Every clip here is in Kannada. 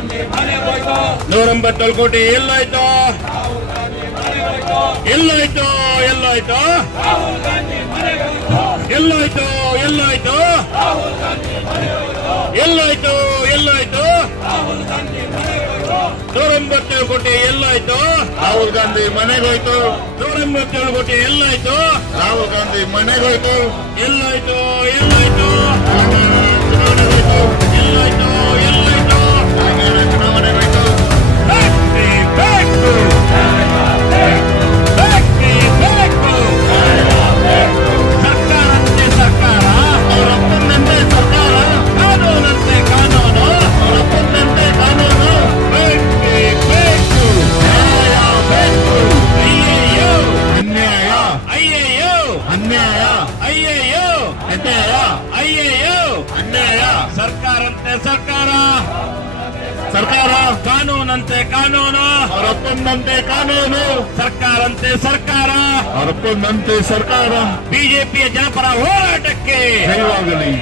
187 ಕೋಟಿ ಎಲ್ಲಾಯ್ತು ಎಲ್ಲಾಯ್ತು ಎಲ್ಲಾಯ್ತು ಎಲ್ಲಾಯ್ತು ಎಲ್ಲಾಯ್ತು ಎಲ್ಲಾಯ್ತು ಎಲ್ಲಾಯ್ತು 187 ಕೋಟಿ ಎಲ್ಲಾಯ್ತು ರಾಹುಲ್ ಗಾಂಧಿ ಮನೆಗೋಯ್ತು 187 ಕೋಟಿ ಎಲ್ಲಾಯ್ತು ರಾಹುಲ್ ಗಾಂಧಿ ಮನೆಗೋಯ್ತು ಎಲ್ಲಾಯ್ತು ಎಲ್ಲಾಯ್ತು ಎಲ್ಲಾಯ್ತು ಎಲ್ಲಾಯ್ತು ಚುನಾವಣೆಗೋಯ್ತು ಸರ್ಕಾರಂತೆ ಸರ್ಕಾರ ಅವರಪ್ಪಂದಂತೆ ಸರ್ಕಾರ ಕಾನೂನಂತೆ ಕಾನೂನು ಅವರಪ್ಪಂದಂತೆ ಕಾನೂನು ಬೇಕೇ ಬೇಕು ನ್ಯಾಯ ಬೇಕು ಅಯ್ಯಯ್ಯೋ ಅನ್ಯಾಯ ಅಯ್ಯಯ್ಯೋ ಅನ್ಯಾಯ ಅಯ್ಯಯ್ಯೋ ಅನ್ಯಾಯ ಅಯ್ಯಯ್ಯೋ ಅನ್ಯಾಯ ಸರ್ಕಾರಂತೆ ಸರ್ಕಾರ ಸರ್ಕಾರ ಕಾನೂನಂತೆ ಕಾನೂನು ಅವರಪ್ಪಂದಂತೆ ಕಾನೂನು ಸರ್ಕಾರಂತೆ ಸರ್ಕಾರ ಅವರಪ್ಪಂದಂತೆ ಸರ್ಕಾರ ಬಿಜೆಪಿಯ ಜನಪರ ಹೋರಾಟಕ್ಕೆ ಜಯವಾಗಲಿ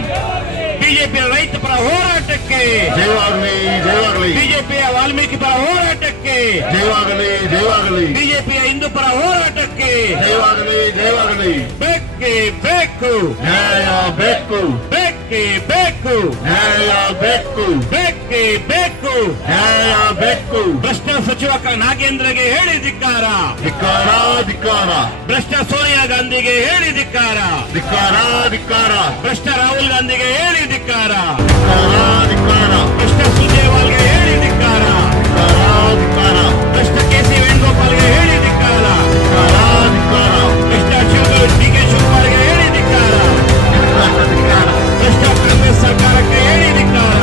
ಬಿಜೆಪಿಯ ರೈತ ಪರ ಹೋರಾಟಕ್ಕೆ ಜಯವಾಗಲಿ ಜಯವಾಗಲಿ ಬಿಜೆಪಿಯ ವಾಲ್ಮೀಕಿ ಪರ ಹೋರಾಟಕ್ಕೆ ಜಯವಾಗಲಿ ಜಯವಾಗಲಿ ಬಿಜೆಪಿಯ ಹಿಂದೂ ಪರ ಹೋರಾಟಕ್ಕೆ ಜಯವಾಗಲಿ ಜಯವಾಗಲಿ ಬೇಕೇ ಬೇಕು ನ್ಯಾಯ ಬೇಕು ಬೇಕೇ ಬೇಕು ನ್ಯಾಯ ಬೇಕು ಬೇಕೇ ಬೇಕು ನ್ಯಾಯ ಬೇಕು ಭ್ರಷ್ಟ ಸಚಿವ ನಾಗೇಂದ್ರಗೆ ಹೇಳಿ ಧಿಕ್ಕಾರ ಧಿಕ್ಕಾರ ಧಿಕ್ಕಾರ ಭ್ರಷ್ಟ ಸೋನಿಯಾ ಗಾಂಧಿಗೆ ಹೇಳಿ ಧಿಕ್ಕಾರ ಧಿಕ್ಕಾರ ಧಿಕ್ಕಾರ ಭ್ರಷ್ಟ ರಾಹುಲ್ ಗಾಂಧಿಗೆ ಹೇಳಿ ಧಿಕ್ಕಾರ ಧಿಕ್ಕಾರ ಧಿಕ್ಕಾರ ಭ್ರಷ್ಟ ಸುರ್ಜೇವಾಲ್ಗೆ ಹೇಳಿ ಧಿಕ್ಕಾರ ಧಿಕ್ಕಾರ ಧಿಕ್ಕಾರ ಭ್ರಷ್ಟ ಕೆಸಿ ವೇಣುಗೋಪಾಲ್ಗೆ ಹೇಳಿ ಧಿಕ್ಕಾರ ಧಿಕ್ಕಾರ ಧಿಕ್ಕಾರ ಭ್ರಷ್ಟ ಡಿಕೆ ಶಿವಕುಮಾರ್ಗೆ ಹೇಳಿ ಧಿಕ್ಕಾರ ಧಿಕ್ಕಾರ ಭ್ರಷ್ಟ ಕಾಂಗ್ರೆಸ್ ಸರ್ಕಾರಕ್ಕೆ ಹೇಳಿ ಧಿಕ್ಕಾರ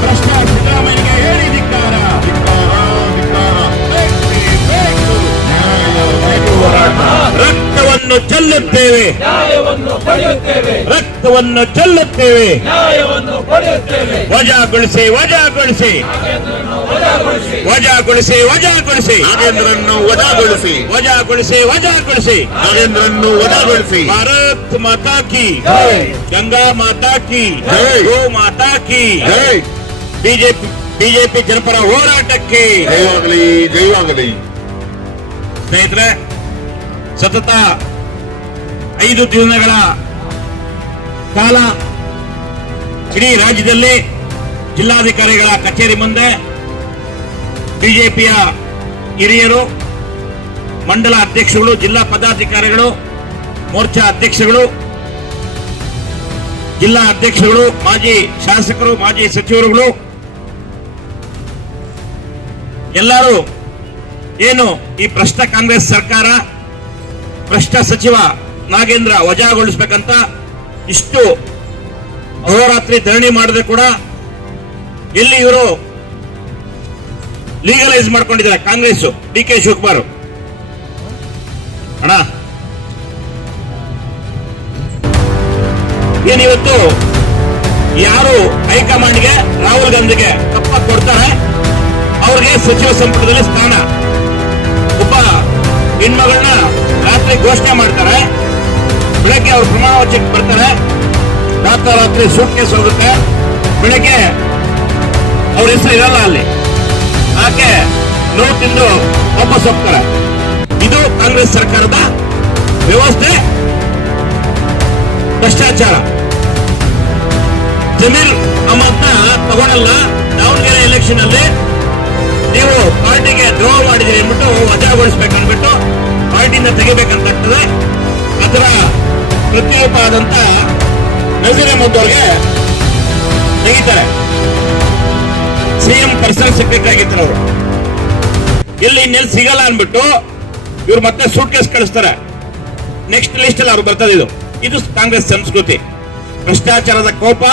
ಭ್ರಷ್ಟ ಸಿದ್ದರಾಮಯ್ಯಗೆ ಹೇಳಿ ಧಿಕ್ಕಾರ ಧಿಕ್ಕಾರ ಧಿಕ್ಕಾರ ರಕ್ತವನ್ನು ಚೆಲ್ಲುತ್ತೇವೆ ನ್ಯಾಯವನ್ನು ಪಡೆಯುತ್ತೇವೆ ರಕ್ತವನ್ನು ಚೆಲ್ಲುತ್ತೇವೆ ನ್ಯಾಯವನ್ನು ಪಡೆಯುತ್ತೇವೆ ವಜಾಗೊಳಿಸಿ ವಜಾಗೊಳಿಸಿ ವಜಾಗೊಳಿಸಿ ವಜಾಗೊಳಿಸಿ ನಾಗೇಂದ್ರನ್ನು ವಜಾಗೊಳಿಸಿ ವಜಾಗೊಳಿಸಿ ವಜಾಗೊಳಿಸಿ ನಾಗೇಂದ್ರನ್ನು ವಜಾಗೊಳಿಸಿ ಭಾರತ್ ಮಾತಾ ಕಿ ಜೈ. ಗಂಗಾ ಮಾತಾ ಕಿ ಜೈ. ಗೋ ಮಾತಾ ಕಿ ಜೈ ಬಿಜೆಪಿ ಜನಪರ ಹೋರಾಟಕ್ಕೆ ಜಯವಾಗಲಿ ಜಯವಾಗಲಿ. ಸ್ನೇಹಿತರೆ, ಸತತ 5 ದಿನಗಳ ಕಾಲ ಇಡೀ ರಾಜ್ಯದಲ್ಲಿ ಜಿಲ್ಲಾಧಿಕಾರಿಗಳ ಕಚೇರಿ ಮುಂದೆ ಬಿಜೆಪಿಯ ಹಿರಿಯರು, ಮಂಡಲ ಅಧ್ಯಕ್ಷಗಳು, ಜಿಲ್ಲಾ ಪದಾಧಿಕಾರಿಗಳು, ಮೋರ್ಚಾ ಅಧ್ಯಕ್ಷಗಳು, ಜಿಲ್ಲಾ ಅಧ್ಯಕ್ಷಗಳು, ಮಾಜಿ ಶಾಸಕರು, ಮಾಜಿ ಸಚಿವರುಗಳು ಎಲ್ಲರೂ ಏನು ಈ ಭ್ರಷ್ಟ ಕಾಂಗ್ರೆಸ್ ಸರ್ಕಾರ, ಭ್ರಷ್ಟ ಸಚಿವ ನಾಗೇಂದ್ರ ವಜಾಗೊಳಿಸಬೇಕಂತ ಇಷ್ಟು ಅಹೋರಾತ್ರಿ ಧರಣಿ ಮಾಡಿದ್ರೆ ಕೂಡ ಎಲ್ಲಿ ಇವರು ಲೀಗಲೈಸ್ ಮಾಡ್ಕೊಂಡಿದ್ದಾರೆ ಕಾಂಗ್ರೆಸ್ ಡಿಕೆ ಶಿವಕುಮಾರ್ ಅಣ್ಣ ಏನಿವತ್ತು ಯಾರು ಹೈಕಮಾಂಡ್ಗೆ ರಾಹುಲ್ ಗಾಂಧಿಗೆ ಕಪ್ಪ ಕೊಡ್ತಾರೆ ಅವ್ರಿಗೆ ಸಚಿವ ಸಂಪುಟದಲ್ಲಿ ಸ್ಥಾನ. ಒಬ್ಬ ಹೆಣ್ಮಗಳನ್ನ ರಾತ್ರಿ ಘೋಷಣೆ ಮಾಡ್ತಾರೆ, ಬೆಳಗ್ಗೆ ಅವ್ರು ಪ್ರಮಾಣ ವಚನಕ್ಕೆ ಬರ್ತಾರೆ, ರಾತ್ರಿ ಸೂಟ್ ಕೇಸ್ ಹೋಗುತ್ತೆ, ಬೆಳಗ್ಗೆ ಅವ್ರ ಹೆಸರು ಇರಲ್ಲ ಅಲ್ಲಿ, ಆಕೆ ನೋಟ್ ತಿಂದು ವಾಪಸ್ ಹೋಗ್ತಾರೆ. ಇದು ಕಾಂಗ್ರೆಸ್ ಸರ್ಕಾರದ ವ್ಯವಸ್ಥೆ, ಭ್ರಷ್ಟಾಚಾರ. ಜಮೀರ್ ಅಹಮದ್ನ ತಗೊಳಲ್ಲ, ದಾವಣಗೆರೆ ಎಲೆಕ್ಷನ್ ಅಲ್ಲಿ ನೀವು ಪಾರ್ಟಿಗೆ ದ್ರೋಹ ಮಾಡಿದಿರಿ ಅಂದ್ಬಿಟ್ಟು ವಜಾಗೊಳಿಸಬೇಕನ್ಬಿಟ್ಟು ಪಾರ್ಟಿಯಿಂದ ತೆಗಿಬೇಕಂತಾಗ್ತದೆ. ಅದರ ಪ್ರತಿರೂಪ ಆದಂತ ನಜೀರ್ ಅಹಮದ್ ಅವ್ರಿಗೆ ತೆಗಿತಾರೆ. ಸಿಎಂ ಪರ್ಸನಲ್ ಸೆಕ್ರೆಟರಿ ಆಗಿದ್ರು ಅವರು. ಇಲ್ಲಿ ಇನ್ನೆಲ್ಲಿ ಸಿಗಲ್ಲ ಅನ್ಬಿಟ್ಟು ಇವ್ರು ಮತ್ತೆ ಸೂಟ್ ಕೇಸ್ ಕಳಿಸ್ತಾರೆ. ನೆಕ್ಸ್ಟ್ ಲಿಸ್ಟ್ ಅಲ್ಲಿ ಅವ್ರು ಬರ್ತದೆ. ಇದು ಕಾಂಗ್ರೆಸ್ ಸಂಸ್ಕೃತಿ, ಭ್ರಷ್ಟಾಚಾರದ ಕೋಪ.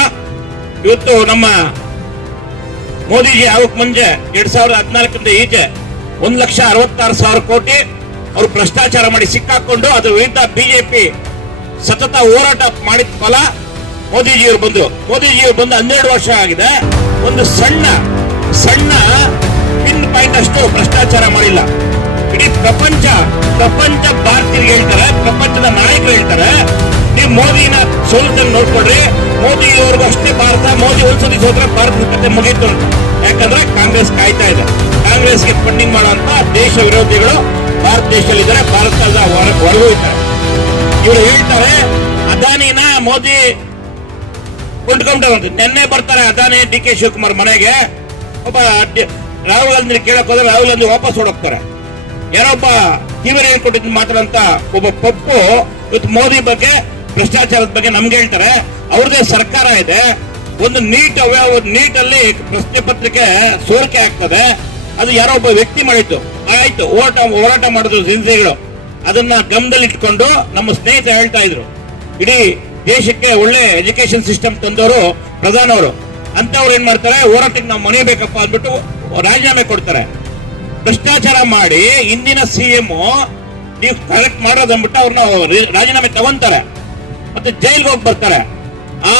ಇವತ್ತು ನಮ್ಮ ಮೋದಿಜಿ ಅವಕ್ಕೆ ಮುಂಚೆ 2014 ಈಚೆ 1,66,000 ಕೋಟಿ ಅವರು ಭ್ರಷ್ಟಾಚಾರ ಮಾಡಿ ಸಿಕ್ಕಾಕೊಂಡು ಅದ್ರ ವಿರುದ್ಧ ಬಿಜೆಪಿ ಸತತ ಹೋರಾಟ ಮಾಡಿದ ಫಲ ಮೋದಿಜಿಯವರು ಬಂದು 12 ವರ್ಷ ಆಗಿದೆ. ಒಂದು ಸಣ್ಣ ಪಿನ್ ಪಾಯಿಂಟ್ ಅಷ್ಟು ಭ್ರಷ್ಟಾಚಾರ ಮಾಡಿಲ್ಲ. ಇಡೀ ಪ್ರಪಂಚ ಭಾರತೀಯರಿಗೆ ಹೇಳ್ತಾರೆ, ಪ್ರಪಂಚದ ನಾಯಕರು ಹೇಳ್ತಾರೆ ನೀವು ಮೋದಿನ ಸೋಲುದನ್ನು ನೋಡ್ಕೊಡ್ರಿ. ಮೋದಿ ಇವ್ರಿಗೂ ಅಷ್ಟೇ ಭಾರತ, ಮೋದಿ ಒಂದ್ಸತಿ ಸೋತ್ರ ಭಾರತದ ಕತೆ ಮುಗೀತು ಅಂತ. ಯಾಕಂದ್ರೆ ಕಾಂಗ್ರೆಸ್ ಕಾಯ್ತಾ ಇದೆ. ಕಾಂಗ್ರೆಸ್ಗೆ ಫಂಡಿಂಗ್ ಮಾಡುವಂತ ದೇಶ ವಿರೋಧಿಗಳು ಭಾರತ ದೇಶದಲ್ಲಿದ್ದಾರೆ, ಭಾರತದ ಹೊರಗೂ ಇದ್ದಾರೆ. ಇವರು ಹೇಳ್ತಾರೆ ಅದಾನಿನ ಮೋದಿ ಕೊಂಡ್ಕೊಂಡ್ರೆ ನಿನ್ನೆ ಬರ್ತಾರೆ ಅದಾನಿ ಡಿ ಕೆ ಶಿವಕುಮಾರ್ ಮನೆಗೆ. ಒಬ್ಬ ರಾಹುಲ್ ಗಾಂಧಿ ಕೇಳಕ್ ಹೋದ್ರೆ ರಾಹುಲ್ ಗಾಂಧಿ ವಾಪಸ್ ಹೊಡೋಗ್ತಾರೆ. ಯಾರೊಬ್ಬ ತೀವ್ರ ಹೇಳ್ಕೊಟ್ಟಿದ್ ಮಾತಾಡಂತ ಒಬ್ಬ ಪಪ್ಪು ಇವತ್ತು ಮೋದಿ ಬಗ್ಗೆ ಭ್ರಷ್ಟಾಚಾರದ ಬಗ್ಗೆ ನಮ್ಗೆ ಹೇಳ್ತಾರೆ. ಅವ್ರದೇ ಸರ್ಕಾರ ಇದೆ, ಒಂದು ನೀಟ್ ಅಲ್ಲಿ ಪ್ರಶ್ನೆ ಪತ್ರಿಕೆ ಸೋರಿಕೆ ಆಗ್ತದೆ, ಅದು ಯಾರೋ ಒಬ್ಬ ವ್ಯಕ್ತಿ ಮಾಡಿತ್ತು. ಆಯ್ತು, ಹೋರಾಟ ಮಾಡಿದ್ರು ಸಿನ್ಸಿಗಳು. ಅದನ್ನ ಗಮನದಲ್ಲಿ ಇಟ್ಕೊಂಡು ನಮ್ಮ ಸ್ನೇಹಿತ ಹೇಳ್ತಾ ಇದ್ರು, ಇಡೀ ದೇಶಕ್ಕೆ ಒಳ್ಳೆ ಎಜುಕೇಶನ್ ಸಿಸ್ಟಮ್ ತಂದವರು ಪ್ರಧಾನವರು ಅಂತವ್ರು ಏನ್ ಮಾಡ್ತಾರೆ, ಹೋರಾಟಕ್ಕೆ ನಾವು ಮಣಿಬೇಕಪ್ಪ ಅಂದ್ಬಿಟ್ಟು ರಾಜೀನಾಮೆ ಕೊಡ್ತಾರೆ. ಭ್ರಷ್ಟಾಚಾರ ಮಾಡಿ ಇಂದಿನ ಸಿಎಂ ನೀವು ಕರೆಕ್ಟ್ ಮಾಡೋದಂದ್ಬಿಟ್ಟು ಅವ್ರನ್ನ ರಾಜೀನಾಮೆ ತಗೊಂತಾರೆ, ಮತ್ತೆ ಜೈಲ್ಗೆ ಹೋಗಿ ಬರ್ತಾರೆ. ಆ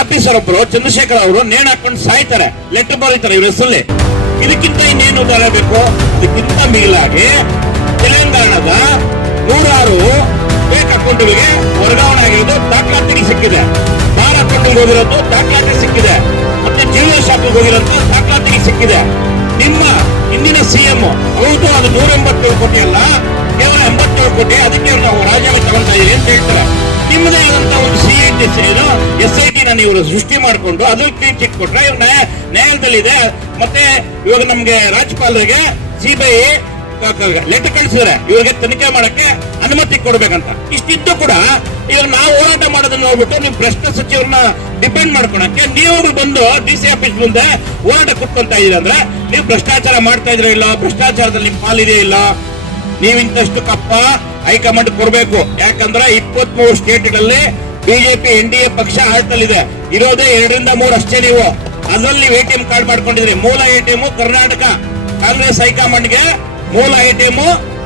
ಆಫೀಸರ್ ಒಬ್ಬರು ಚಂದ್ರಶೇಖರ್ ಅವರು ನೇಣು ಹಾಕೊಂಡು ಸಾಯ್ತಾರೆ, ಲೆಟರ್ ಬರೀತಾರೆ ಇವ್ರ ಹೆಸರಲ್ಲಿ. ಇದಕ್ಕಿಂತ ಇನ್ನೇನು ಬರಬೇಕು? ಅದಕ್ಕಿಂತ ಮಿಗಿಲಾಗಿ ತೆಲಂಗಾಣದ 106 ಫೇಕ್ ಅಕೌಂಟ್ಗಳಿಗೆ ವರ್ಗಾವಣೆ ಆಗಿರೋದು ದಾಖಲಾತಿಗೆ ಸಿಕ್ಕಿದೆ. ಬಾರ್ ಅಕೌಂಟ್ಗೆ ಹೋಗಿರೋದು ದಾಖಲಾತಿ ಸಿಕ್ಕಿದೆ, ಮತ್ತೆ ಜಿಯೋ ಶಾಪಿಗೆ ಹೋಗಿರೋದು ದಾಖಲಾತಿಗೆ ಸಿಕ್ಕಿದೆ. ನಿಮ್ಮ ಇಂದಿನ ಸಿಎಂ ಹೌದು ಅದು 187 ಕೋಟಿ ಅಲ್ಲ, ಕೇವಲ 87 ಕೋಟಿ, ಅದಕ್ಕೆ ನಾವು ರಾಜೀನಾಮೆ ತಗೊಳ್ತಾ ಇದೀವಿ ಅಂತ ಹೇಳ್ತಾರೆ. ನಿಮ್ಮದೇ ಆದಂತ ಒಂದು SIT ಇವರು ಸೃಷ್ಟಿ ಮಾಡಿಕೊಂಡು ಅದ್ರಲ್ಲಿ ಕ್ಲೀನ್ ಚಿಟ್ ಕೊಟ್ರೆ ಇವ್ರು ನ್ಯಾಯಾಲಯದಲ್ಲಿದೆ. ಮತ್ತೆ ಇವಾಗ ನಮ್ಗೆ ರಾಜ್ಯಪಾಲರಿಗೆ CBI ಲೆಟರ್ ಕಳಿಸಿದ್ರೆ ಇವ್ರಿಗೆ ತನಿಖೆ ಮಾಡಕ್ಕೆ ಅನುಮತಿ ಕೊಡ್ಬೇಕಂತ. ಇಷ್ಟಿದ್ದು ಕೂಡ ಇವಾಗ ನಾವು ಹೋರಾಟ ಮಾಡೋದನ್ನ ನೋಡ್ಬಿಟ್ಟು ನೀವು ಭ್ರಷ್ಟ ಸಚಿವರನ್ನ ಡಿಪೆಂಡ್ ಮಾಡ್ಕೊಳಕ್ಕೆ ನೀವು ಬಂದು DC ಆಫೀಸ್ ಮುಂದೆ ಹೋರಾಟ ಕುಟ್ಕೊಂತ ಇದೀರ ಅಂದ್ರೆ ನೀವು ಭ್ರಷ್ಟಾಚಾರ ಮಾಡ್ತಾ ಇದ್ರೋ ಇಲ್ಲ, ಭ್ರಷ್ಟಾಚಾರದಲ್ಲಿ ನಿಮ್ ಪಾಲಿದೆಯೋ ಇಲ್ಲ. ನೀವಿಂತಷ್ಟು ಕಪ್ಪ ಹೈಕಮಾಂಡ್ ಕೊಡ್ಬೇಕು. ಯಾಕಂದ್ರೆ 23 ಸ್ಟೇಟ್ಗಳಲ್ಲಿ ಬಿಜೆಪಿ NDA ಪಕ್ಷ ಆಳ್ತಲ್ಲಿದೆ. ಇರೋದೇ 2 ರಿಂದ 3 ಅಷ್ಟೇ. ನೀವು ಅದರಲ್ಲಿ ATM ಕಾರ್ಡ್ ಮಾಡ್ಕೊಂಡಿದ್ರಿ. ಮೂಲ ATM ಕರ್ನಾಟಕ. ಕಾಂಗ್ರೆಸ್ ಹೈಕಮಾಂಡ್ಗೆ ಮೂಲ ATM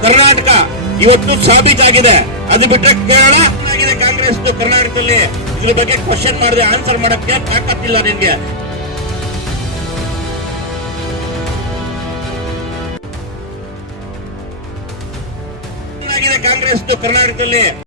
ಕರ್ನಾಟಕ ಇವತ್ತು ಸಾಬೀತಾಗಿದೆ. ಅದು ಬಿಟ್ಟರೆ ಕೇರಳ ಆಗಿದೆ ಕಾಂಗ್ರೆಸ್ ಕರ್ನಾಟಕದಲ್ಲಿ. ಇದ್ರ ಬಗ್ಗೆ ಕ್ವಶನ್ ಮಾಡಿದ್ರೆ ಆನ್ಸರ್ ಮಾಡಕ್ಕೆ ತಾಕತ್ತಿಲ್ಲ ನಿನ್ಗೆ. ಕಾಂಗ್ರೆಸ್ ಕರ್ನಾಟಕದಲ್ಲಿ